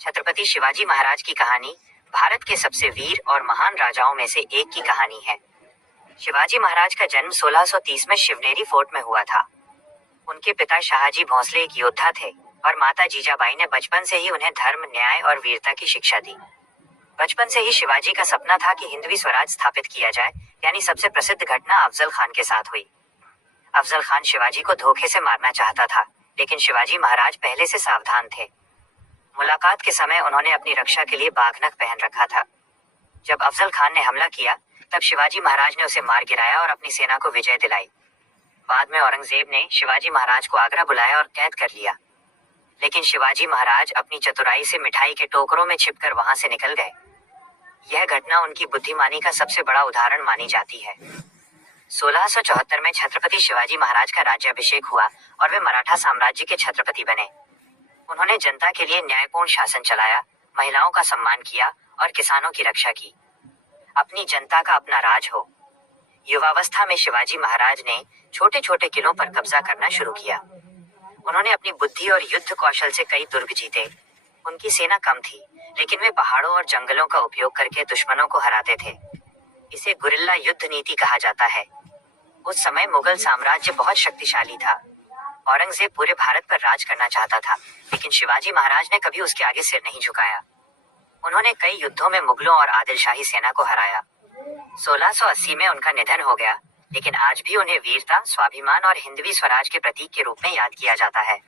छत्रपति शिवाजी महाराज की कहानी भारत के सबसे वीर और महान राजाओं में से एक की कहानी है। शिवाजी महाराज का जन्म 1630 में शिवनेरी फोर्ट में हुआ था। उनके पिता शाहजी भोंसले एक योद्धा थे और माता जीजाबाई ने बचपन से ही उन्हें धर्म, न्याय और वीरता की शिक्षा दी। बचपन से ही शिवाजी का सपना था कि हिंदवी स्वराज स्थापित किया जाए, यानी सबसे प्रसिद्ध घटना अफजल खान के साथ हुई। अफजल खान शिवाजी को धोखे से मारना चाहता था, लेकिन शिवाजी महाराज पहले से सावधान थे। मुलाकात के समय उन्होंने अपनी रक्षा के लिए बाघनख पहन रखा था। जब अफजल खान ने हमला किया, तब शिवाजी महाराज ने उसे मार गिराया और अपनी सेना को विजय दिलाई। बाद में औरंगजेब ने शिवाजी महाराज को आगरा बुलाया और कैद कर लिया, लेकिन शिवाजी महाराज अपनी चतुराई से मिठाई के टोकरों में छिपकर वहां से निकल गए। यह घटना उनकी बुद्धिमानी का सबसे बड़ा उदाहरण मानी जाती है। 1674 में छत्रपति शिवाजी महाराज का राज्याभिषेक हुआ और वे मराठा साम्राज्य के छत्रपति बने। उन्होंने जनता के लिए न्यायपूर्ण शासन चलाया, महिलाओं का सम्मान किया और किसानों की रक्षा की। अपनी जनता का अपना राज हो। युवावस्था में शिवाजी महाराज ने छोटे छोटे किलों पर कब्जा करना शुरू किया। उन्होंने अपनी बुद्धि और युद्ध कौशल से कई दुर्ग जीते। उनकी सेना कम थी, लेकिन वे पहाड़ों और जंगलों का उपयोग करके दुश्मनों को हराते थे। इसे गुरिल्ला युद्ध नीति कहा जाता है। उस समय मुगल साम्राज्य बहुत शक्तिशाली था। औरंगजेब पूरे भारत पर राज करना चाहता था, लेकिन शिवाजी महाराज ने कभी उसके आगे सिर नहीं झुकाया। उन्होंने कई युद्धों में मुगलों और आदिलशाही सेना को हराया। 1680 में उनका निधन हो गया, लेकिन आज भी उन्हें वीरता, स्वाभिमान और हिंदवी स्वराज के प्रतीक के रूप में याद किया जाता है।